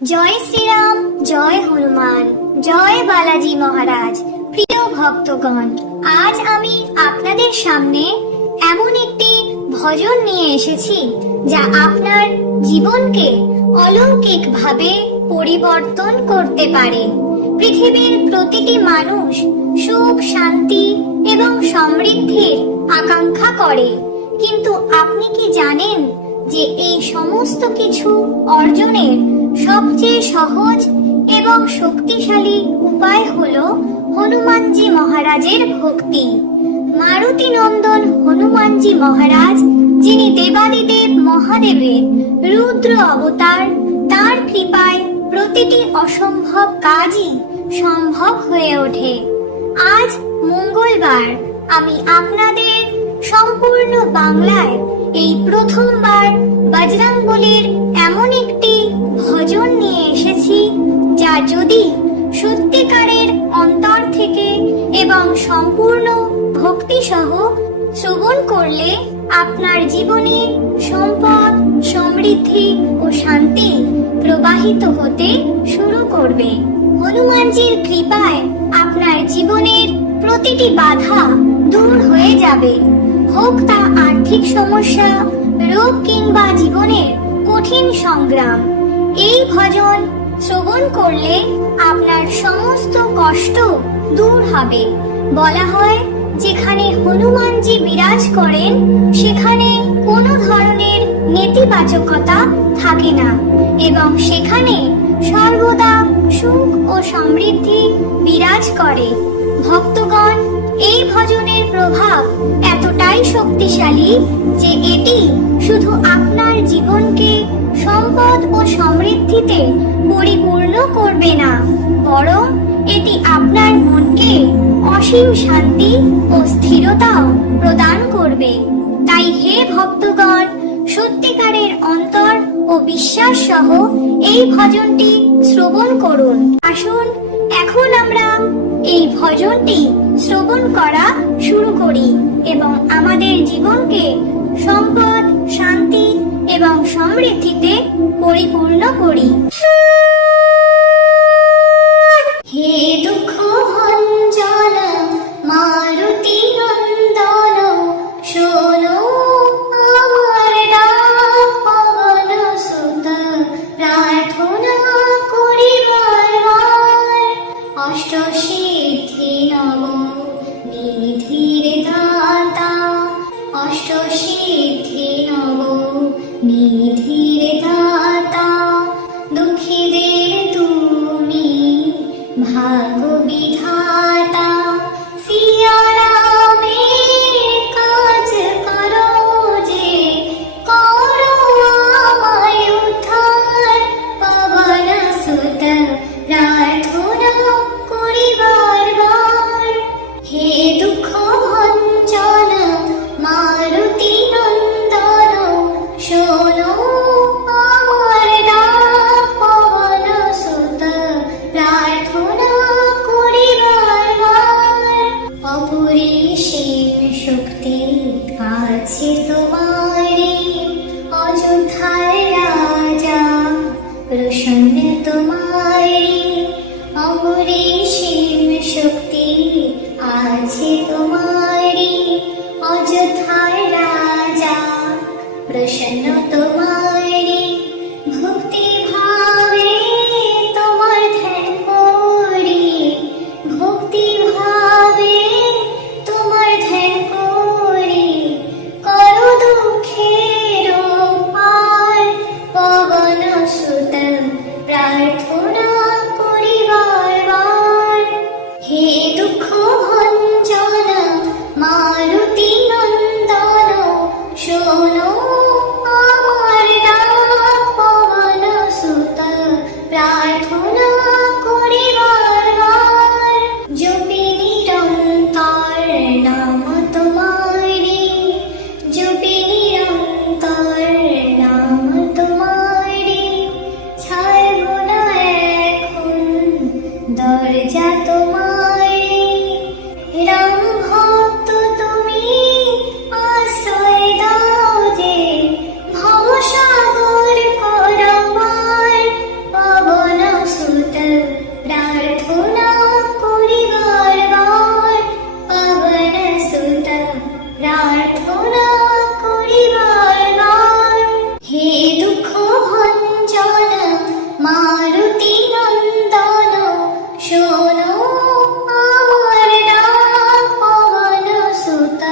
জয় শ্রীরাম, জয় হনুমান, জয় বালাজি মহারাজ। প্রিয় ভক্তগণ, আজ আমি আপনাদের সামনে এমন একটি ভজন নিয়ে এসেছি যা আপনার জীবনকে অলৌকিকভাবে পরিবর্তন করতে পারে। পৃথিবীর প্রতিটি মানুষ সুখ, শান্তি এবং সমৃদ্ধির আকাঙ্ক্ষা করে, কিন্তু আপনি কি জানেন যে এই সমস্ত কিছু অর্জনের সবচেয়ে সহজ এবং শক্তিশালী উপায় হলো হনুমানজি মহারাজের ভক্তি। মারুতি নন্দন হনুমানজি মহারাজ, যিনি দেবাদিদেব মহাদেবের রুদ্র অবতার, তার কৃপায় প্রতিটি অসম্ভব কাজই সম্ভব হয়ে ওঠে। আজ মঙ্গলবার আমি আপনাদের সম্পূর্ণ বাংলায় এই প্রথমবার বজরংবলীর এমন একটি ভজন নিয়ে এসেছি যা যদি সত্যিকারের অন্তর থেকে এবং সম্পূর্ণ ভক্তি সহ শ্রবণ করলে আপনার জীবনে সম্পদ, সমৃদ্ধি ও শান্তি প্রবাহিত হতে শুরু করবে। হনুমানজির কৃপায় আপনার জীবনের প্রতিটি বাধা দূর হয়ে যাবে, হোক তা আর্থিক সমস্যা, রোগ কিংবা জীবনের কঠিন সংগ্রাম। এই ভজন শ্রবণ করলে আপনার সমস্ত কষ্ট দূর হবে। বলা হয়, যেখানে হনুমানজি বিরাজ করেন সেখানে কোনো ধরনের নেতিবাচকতা থাকে না এবং সেখানে সর্বদা সুখ ও সমৃদ্ধি বিরাজ করে। ভক্তগণ, এই ভজনের প্রভাব এতটাই শক্তিশালী যে এটি শুধু আপনার জীবনকে সম্পদ ও সমৃদ্ধিতে পরিপূর্ণ করবে না, বরং এটি আপনার মনকে অসীম শান্তি ও স্থিরতাও প্রদান করবে। তাই হে ভক্তগণ, সত্যিকারের অন্তর ও বিশ্বাস সহ এই ভজনটি শ্রবণ করুন। আসুন এখন আমরা এই ভজনটি শ্রবণ করা শুরু করি এবং আমাদের জীবনকে সম্পদ, শান্তি এবং সমৃদ্ধিতে পরিপূর্ণ করি। হে দুঃখ ভঞ্জন মারুতি নন্দন, শোনো আমার ডাক পবন সুত, প্রার্থনা করি বারবার। অষ্ট সিদ্ধি নব নিধির দাতা, অষ্ট সিদ্ধি নব নিধির দাতা, দুঃখীদের তুমি ভাগ্য বিধাতা। সিয়া রামের কাজ করো যে, করো আমায় উদ্ধার। পবন সুত, প্রার্থনা করি বারবার। হে দুঃখ ভঞ্জন মারুতি নন্দন, শোনো আমার ডাক পবন সুত, প্রার্থনা করি বারবার। অপরিসীম শক্তি আছে তোমারে, অযোধ্যার রাজা প্রসন্ন তোমারে। অপরিসীম শক্তি আছে তোমারে, অযোধ্যার রাজা প্রসন্ন তোমারে। ভক্তি ভাবে তোমার ধ্যান করি, ভক্তি ভাবে তোমার ধ্যান করি। করো দুঃখের পার, পবন সুত, প্রার্থনা করি বারবার। হে দুঃখ ভঞ্জন মারুতি নন্দন, শোনো আমার ডাক পবন সুত, প্রার্থনা করি বারবার। জপি নিরন্তর নাম তোমারি, জপি নিরন্তর নাম তোমারি। ছাড়ব না এখন দরজা তোমারি। রাম ভক্ত তুমি আশ্রয় দাও যে, ভবসাগর পারাপার। মারুতি নন্দন শোনো আমার ডাক, পবন সুত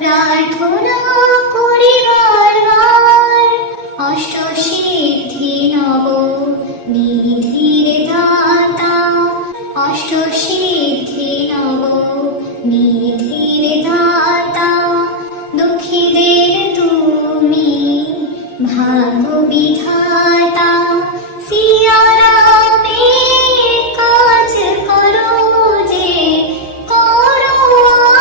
প্রার্থনা করি বারবার। অষ্টসিদ্ধি নব নিধির দাতা, অষ্টসিদ্ধি নব নিধির দাতা, দুঃখীদের তুমি ভাগ্য বিধাতা। সিয়া রামের কাজ করো যে, করো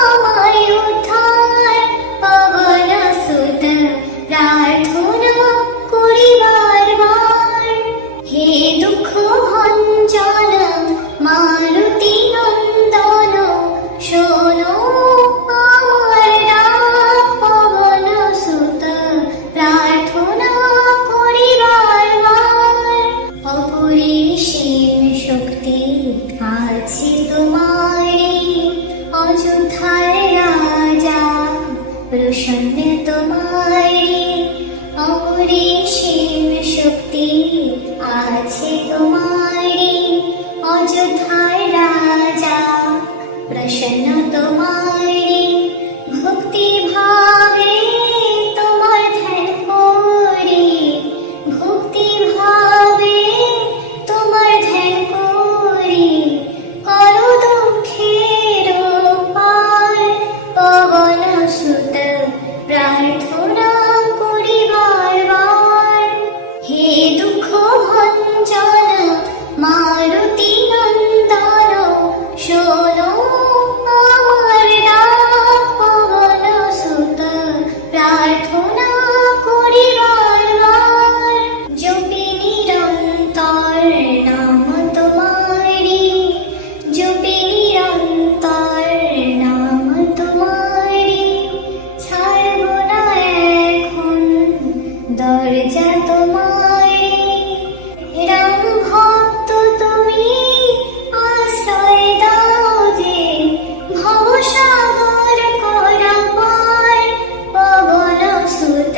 আমায় উদ্ধার, পবন সুত প্রার্থনা করি বারবার। হে দুঃখ ভঞ্জন মারুতি নন্দন শোনো আমার ডাক, পবন সুত প্রার্থনা করি বারবার। অপরিসীম শক্তি আছে তোমারে, অযোধ্যার রাজা প্রসন্ন তোমারে। অপরিসীম শক্তি আছে তোমারে, অযোধ্যার রাজা প্রসন্ন তোমারে। ভক্তি ভাবে তোমার ধ্যান করি, ভক্তি ভাবে তোমার ধ্যান করি, করো দুঃখের পার, পবন সুত প্রার্থনা করি বারবার। হে দুঃখ ভঞ্জন মারুতি নন্দন শোনো আমার ডাক, পবন সুত প্রার্থনা করি বারবার। জপি নিরন্তর নাম তোমারি, জপি নিরন্তর নাম তোমারি, ছাড়ব না এখন দরজা তোমারে। রাম ভক্ত তুমি আশ্রয় দাও যে, ভবসাগর করা পার, পবন সুত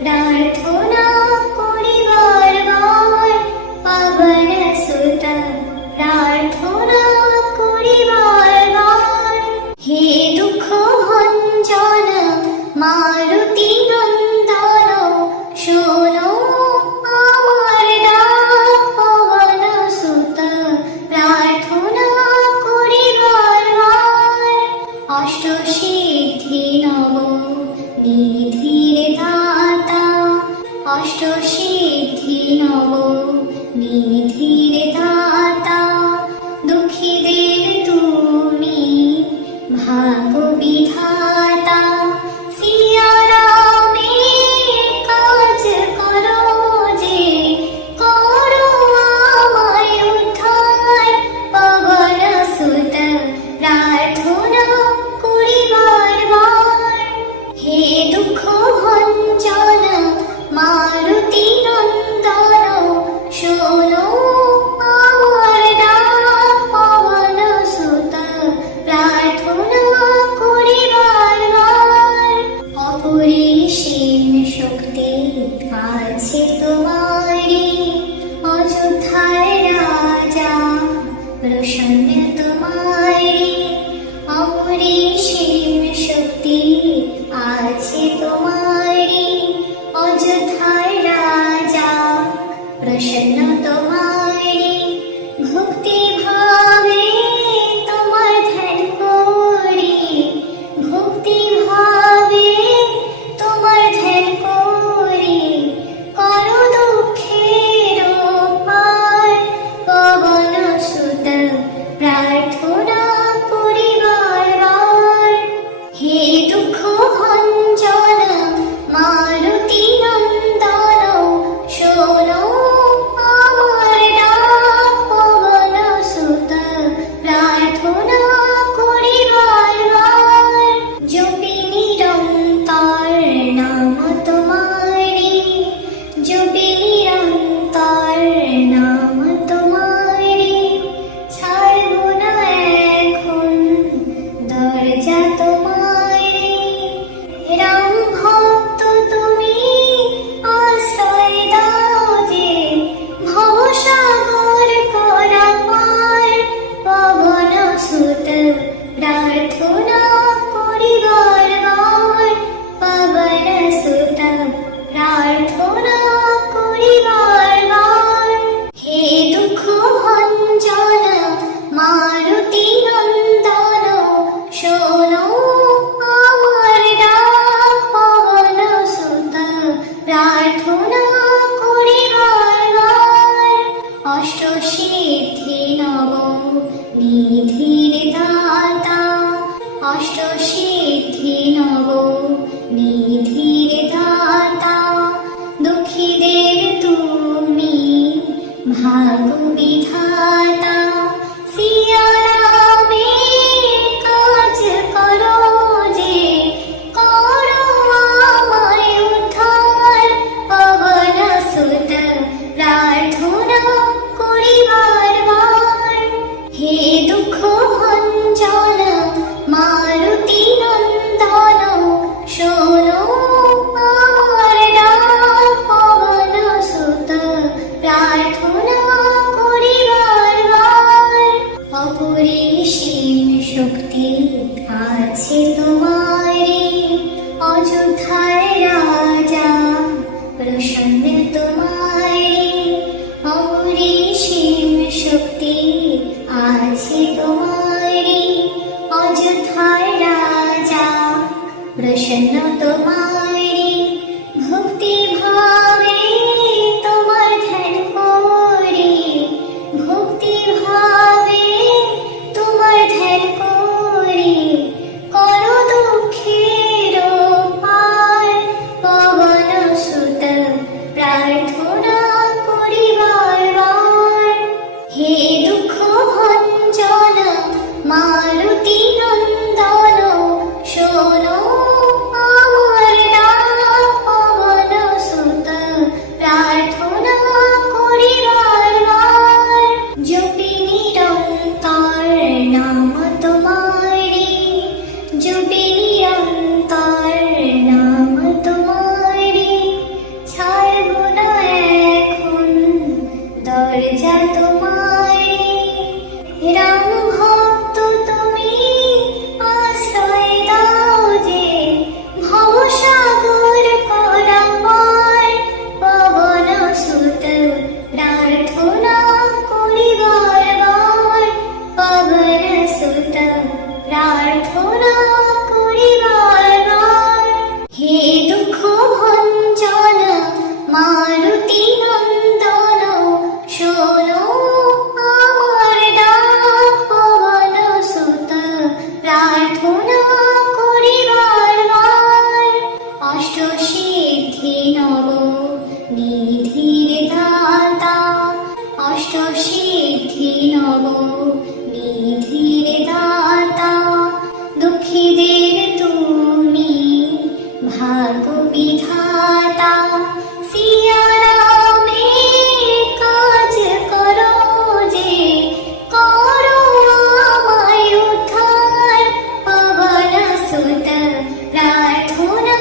প্রার্থনা করি বারবার। পবন সুত প্রার্থনা করি বারবার। হে দুঃখ ভঞ্জন মারুতি নন্দন শোনো আমার ডাক, পবন সুত প্রার্থনা করি বারবার। অষ্টসিদ্ধি নব নিধির দাতা, অষ্টসিদ্ধি নব নিধির দাতা, দুঃখীদের তুমি ভাগ্য বিধাতা। সিয়া রামের কাজ করো যে, করো আমায় উদ্ধার, পবন সুত প্রার্থনা করি বারবার। হে দুঃখ ভঞ্জন মারুতি নন্দন শোনো আমার ডাক, পবন সুত প্রার্থনা করি বারবার। অপরিসীম শক্তি আছে তোমারে, অযোধ্যার রাজা প্রসন্ন তোমারে। অপরিসীম শক্তি আছে তোমারে, অযোধ্যার রাজা প্রসন্ন তোমারে। ভক্তি ভাবে তোমার ধ্যান করি, ভক্তি ভাবে তোমার ধ্যান করি, করো দুঃখের পার, পবন সুত প্রার্থনা করি বারবার। হে দুঃখ ভঞ্জন মারুতি নন্দন শোনো আমার অষ্টসিদ্ধি নব নিধির দাতা, অষ্টসিদ্ধি নব নিধির দাতা, দুঃখীদের তুমি ভাগ্য বিধাতা। সিয়া রামের কাজ করো যে, করো আমায় উদ্ধার, পবন সুত প্রার্থনা করি বারবার। হে দুঃখ ভঞ্জন মারুতি নন্দন, শোনো আমার ডাক, পবন সুত প্রার্থনা করি বারবার। অপরিসীম শক্তি আছে তোমারে, অযোধ্যার রাজা প্রসন্ন তোমারে। অপরিসীম শক্তি আছে তোমারে, অযোধ্যার রাজা প্রসন্ন তোমারে। ভক্তি ভাবে তোমার ধ্যান করি, ভক্তি ভাবে তোমার ধ্যান করি, করো দুঃখের পার, পবন সুত প্রার্থনা করি বারবার। হে দুঃখ ভঞ্জন মারুতি নন্দন, শোনো আমার ডাক, পবন সুত প্রার্থনা করি বারবার। জপি নিরন্তর নাম তোমারে, জপি নিরন্তর নাম তোমারে, ছাড়ব না এখন দরজা তোমারে। রাম ভক্ত তুমি আশ্রয় দাও যে, ভবসাগর পারাপার, পবন সুত প্রার্থনা করি বারবার, পবন সুত প্রার্থনা করি বারবার। হে দুঃখ ভঞ্জন মারুতি নন্দন, শোনো আমার ডাক, পবন সুত প্রার্থনা করি বারবার। অষ্টসিদ্ধি নব নিধির দাতা, অষ্টসিদ্ধি নব নিধির দাতা, দুঃখীদের তুমি ভাগ্য বিধাতা। সিয়া রামের কাজ করো যে, করো আমায় উদ্ধার, পবন সুত প্রার্থনা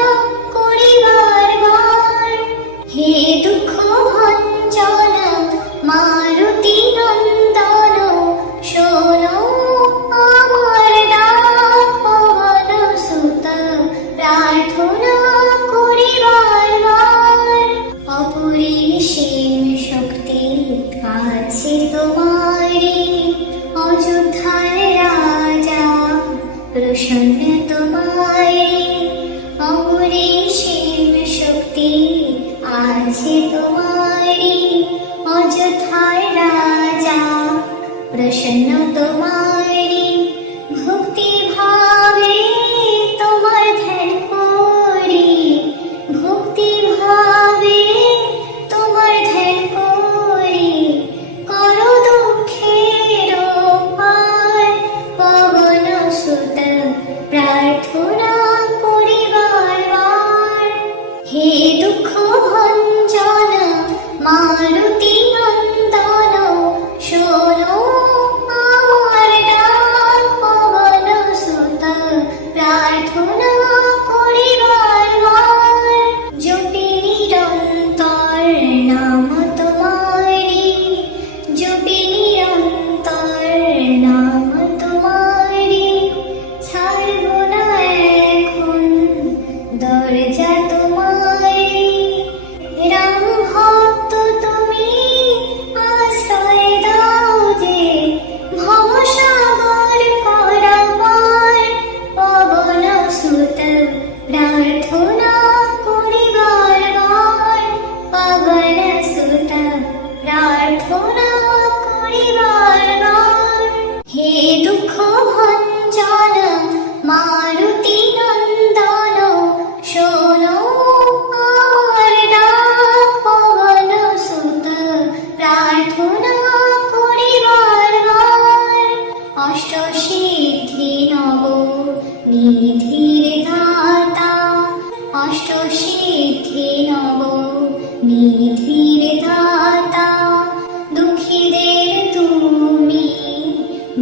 করি বারবার। হে দুঃখ ভঞ্জন মারুতি নন্দন, শোনো আমার ডাক, পবন সুত প্রার্থনা করি বারবার। অপরিসীম শক্তি আছে তোমারে, অযোধ্যার রাজা প্রসন্ন তোমারে। অপরিসীম শক্তি আছে তোমারে, অযোধ্যার রাজা প্রসন্ন তোমারে। ভক্তি ভাবে তোমার ধ্যান করি, ভক্তি ভাবে তোমার ধ্যান করি, করো দুঃখের পার, পবন সুত প্রার্থনা করি বারবার। হে দুঃখ ভঞ্জন মারুতি নন্দন, শোনো আমার ডাক,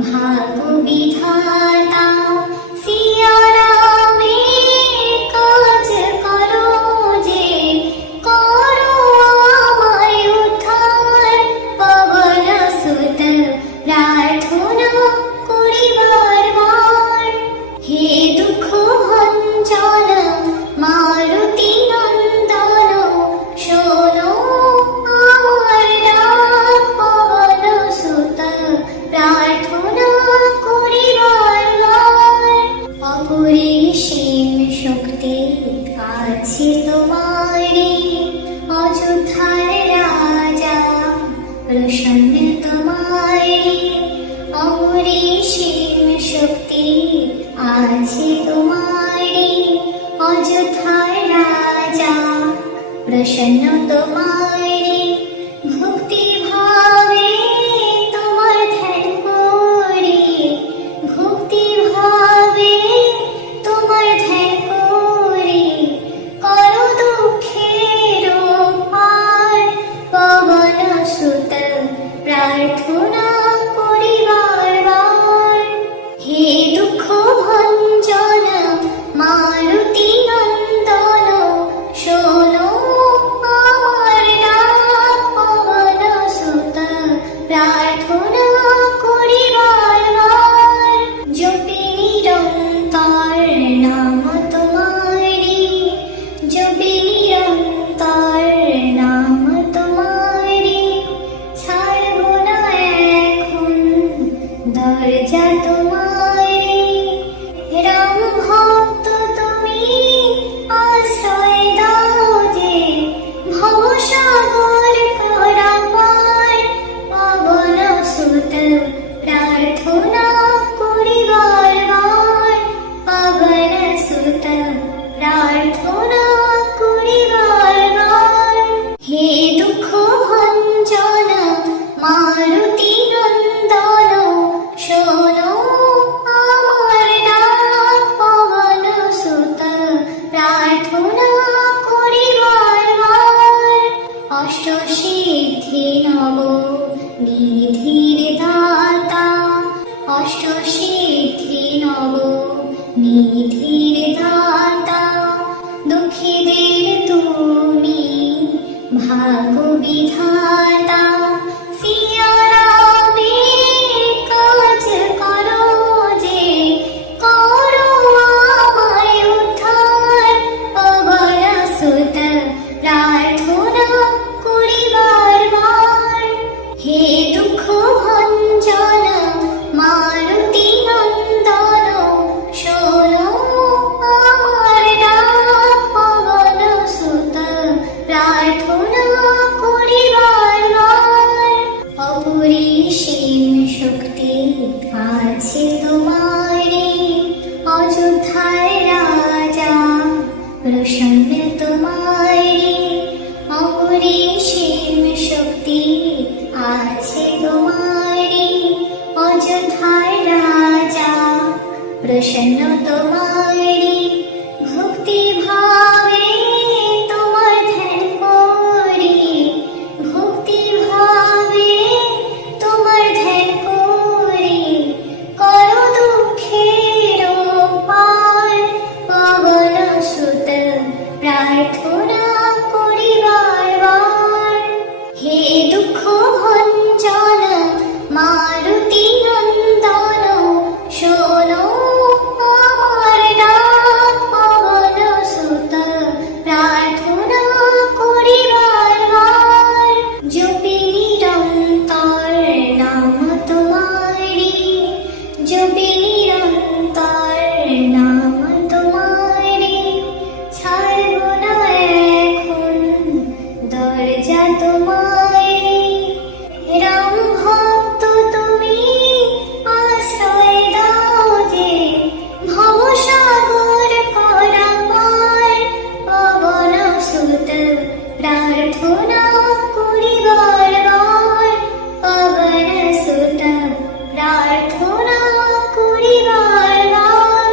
ভাগ্য বিধাতা সিয়া রামের কাজ করো যে, করো আমায় উদ্ধার। পবন সুত প্রার্থনা করি বারবার। হে দুঃখ ভঞ্জন মারুতি নন্দন, শোনো আমার ডাক। পবন সুত প্রার্থনা করি বারবার। অপরিসীম শক্তি আছে তোমারে, অযোধ্যার রাজা প্রসন্ন তোমারে। অপরিসীম শক্তি আছে তোমারে, অযোধ্যার রাজা প্রসন্ন তোমারে। ভক্তি ভাবে তোমার ধ্যান করি, ভক্তি ভাবে তোমার ধ্যান করি। করো দুঃখের পার, পবন সুত প্রার্থনা করি বারবার। হে দুঃখ ভঞ্জন মারুতি নন্দন, শোনো আমার ডাক। পবন সুত প্রার্থনা করি বারবার। জপি নিরন্তর নাম তোমারি, জপি নিরন্তর নাম তোমারি। ছাড়ব না এখন দরজা তোমারি। রাম ভক্ত তুমি আশ্রয় দাও যে, ভবসাগর করা পার। পবন সুত প্রার্থনা করি বারবার। পবন সুত প্রার্থনা করি বারবার। হে দুঃখ ভঞ্জন মারুতি নন্দন, শোনো আমার ডাক। পবন সুত প্রার্থনা করি বারবার। অষ্টসিদ্ধি নব নিধির দাতা, অষ্টসিদ্ধি নব নিধির দাতা। দুঃখীদের তুমি ভাগ্য বিধাতা, সিয়া রামের কাজ করো যে, করো আমায় উদ্ধার। পবন সুত প্রার্থনা করি বারবার। হে দুঃখ ভঞ্জন মারুতি নন্দন, শোনো আমার ডাক। পবন সুত প্রার্থনা করি বারবার। অপরিসীম শক্তি আছে তোমারে, অযোধ্যার রাজা প্রসন্ন তোমারে। অপরিসীম শক্তি আছে তোমারে, অযোধ্যার রাজা প্রসন্ন তোমারে। ভক্তি ভাবে তোমার ধ্যান করি, ভক্তি ভাবে তোমার ধ্যান করি। করো দুঃখের পার, পবন সুত প্রার্থনা করি বারবার। হে দুঃখ ভঞ্জন মারুতি নন্দন, শোনো আমার ডাক। পবন সুত প্রার্থনা করি বারবার। জপি নিরন্তর নাম তোমারি, জপি নিরন্তর নাম তোমারি। ছাড়ব না এখন দরজা তোমারি। রাম ভক্ত তুমি আশ্রয় দাও যে, ভবসাগর করা পার। পবন সুত প্রার্থনা করি বারবার। পবন সুত প্রার্থনা করি বারবার।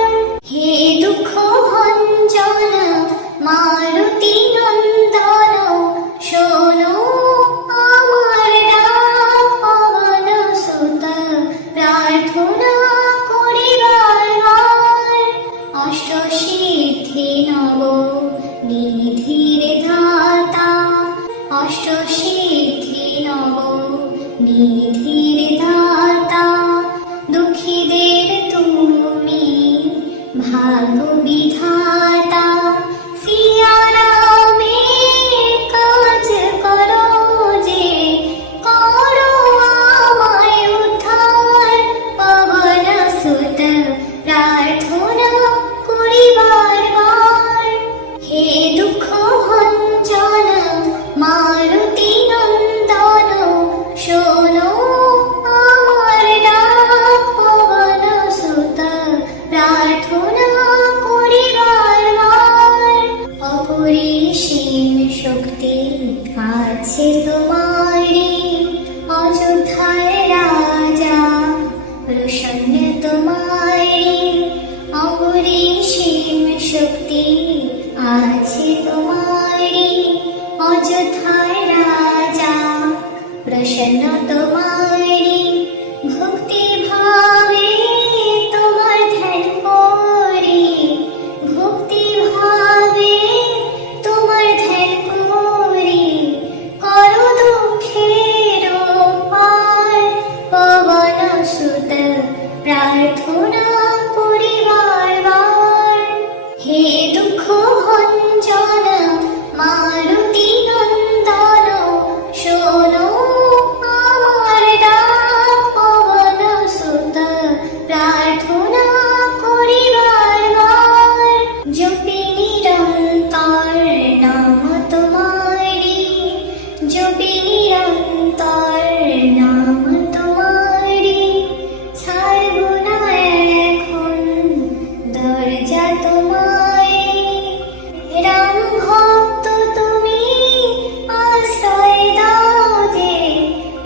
হে দুঃখ ভঞ্জন মারুতি নন্দন, শোনো আমার ডাক। পবন সুত প্রার্থনা নিধির দাতা দুঃখীদের তুমি ভাগ্য বিধাতা সিয়া রামের কাজ করো যে করো আমায় উদ্ধার পবন সুত প্রার্থনা করি বারবার হে দুঃখ ভঞ্জন মারুতি নন্দন শোনো আমার ডাক পবন সুত প্রার্থনা করি বারবার অপরিসীম শক্তি আছে তোমারি অযোধ্যায় রাজা প্রসন্ন তোমারি অপরিসীম শক্তি আছে তোমারি অযোধ্যায় রাজা প্রসন্ন তোমারি ভক্তি ভাবে তোমার ধ্যান করি ভক্তি ভাবে তোমার ধ্যান করি করো দুঃখের পার পবন সুত প্রার্থনা করি বারবার হে দুঃখ ভঞ্জন মারুতি নন্দন শোনো আমার ডাক পবন সুত প্রার্থনা করি বারবার জপি নিরন্তর নাম তোমারি জপি নিরন্তর নাম তোমারি ছাড়ব না এখন দরজা তোমায় রাম ভক্ত তুমি আশ্রয় দাও যে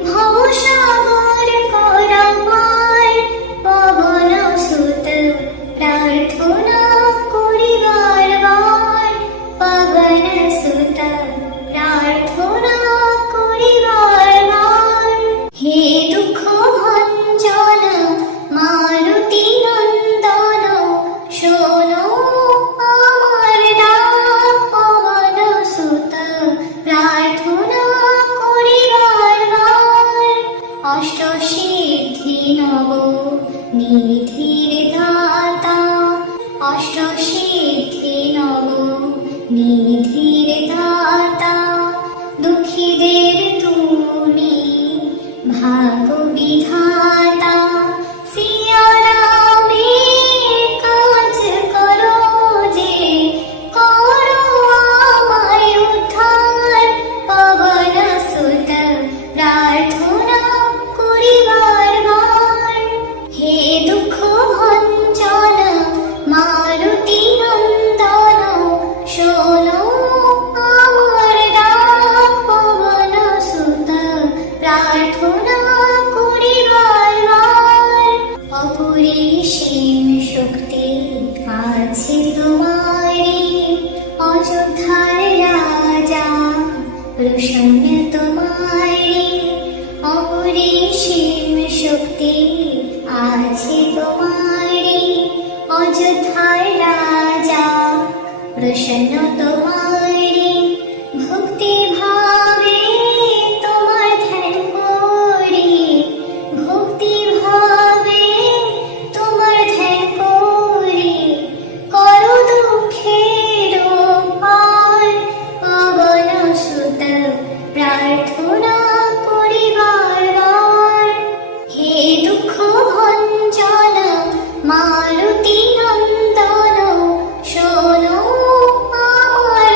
ভবসাগর করা পার পবন সুত প্রার্থনা করি বারবার পবন সুত প্রার্থনা করি বারবার হে দুঃখ ভঞ্জন মারুতি নন্দন শোনো আমার ডাক পবন সুত প্রার্থনা করি বারবার অষ্টসিদ্ধি নব নিধির দাতা অষ্টসিদ্ধি নব নিধির দাতা দুঃখীদের তুমি ভাগ্য বিধাতা সিয়া রামের কাজ করো যে করো আমায় উদ্ধার পবন সুত প্রার্থনা করি বারবার হে দুঃখ ভঞ্জন মারুতি নন্দন শোনো আমার ডাক পবন সুত প্রার্থনা করি বারবার অপরিসীম শক্তি আছে তোমারি অযোধ্যায় রাজা প্রসন্ন তোমারি অপরিসীম শক্তি আছে তোমারি অযোধ্যায় রাজা প্রসন্ন তোমারি ভক্তি ভাবে তোমার ধ্যান করি ভক্তি ভাবে তোমার ধ্যান করি করো দুঃখের পার পবন সুত প্রার্থনা করি বারবার হে দুঃখ ভঞ্জন মারুতি নন্দন শোনো আমার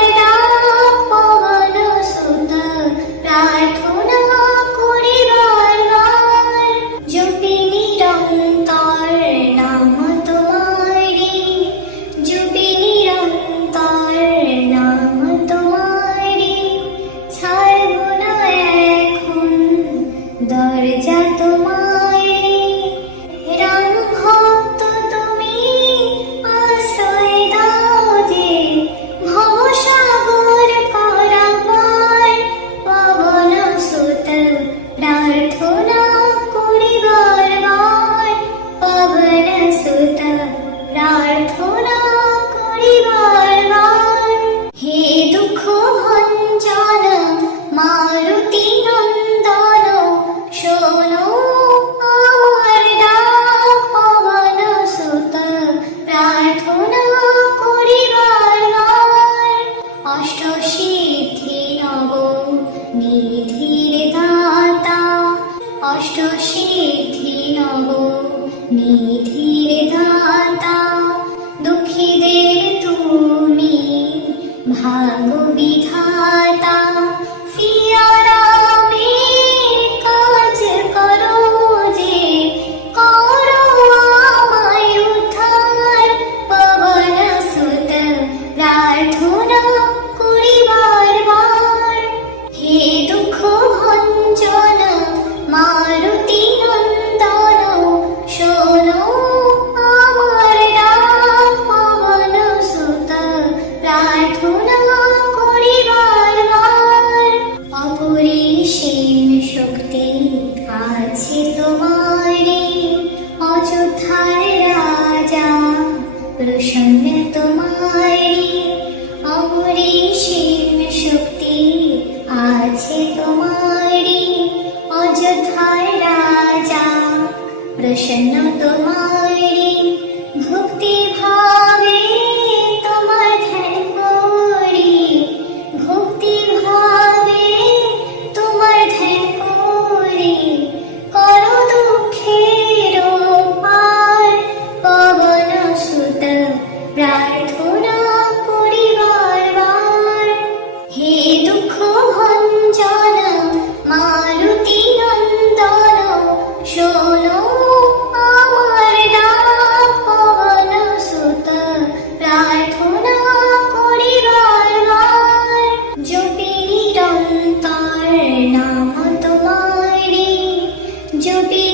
সিদ্ধি নব নিধির দাতা, দুঃখীদের তুমি ভাগ্য বিধাতা। সিয়া রামের কাজ করো যে, করো আমায় উদ্ধার। পবন সুত প্রার্থনা করি বারবার। হে দুঃখ ভঞ্জন মারুতি নন্দন, শোনো আমার ডাক। পবন সুত প্রার্থনা করি বারবার। অপরিসীম শক্তি আছে তোমারে, অযোধ্যার রাজা প্রসন্ন তোমারে। অপরিসীম শক্তি আছে তোমারে, অযোধ্যার রাজা প্রসন্ন তোমারে। ভক্তি ভাবে তোমার ধ্যান করি, ভক্তি ভাবে তোমার ধ্যান করি। করো দুঃখের পার, পবন সুত প্রার্থনা করি বারবার। হে দুঃখ ভঞ্জন মারুতি নন্দন, শোনো আমার ডাক। পবন সুত প্রার্থনা করি বারবার। জপি নিরন্তর নাম তোমারে, জপি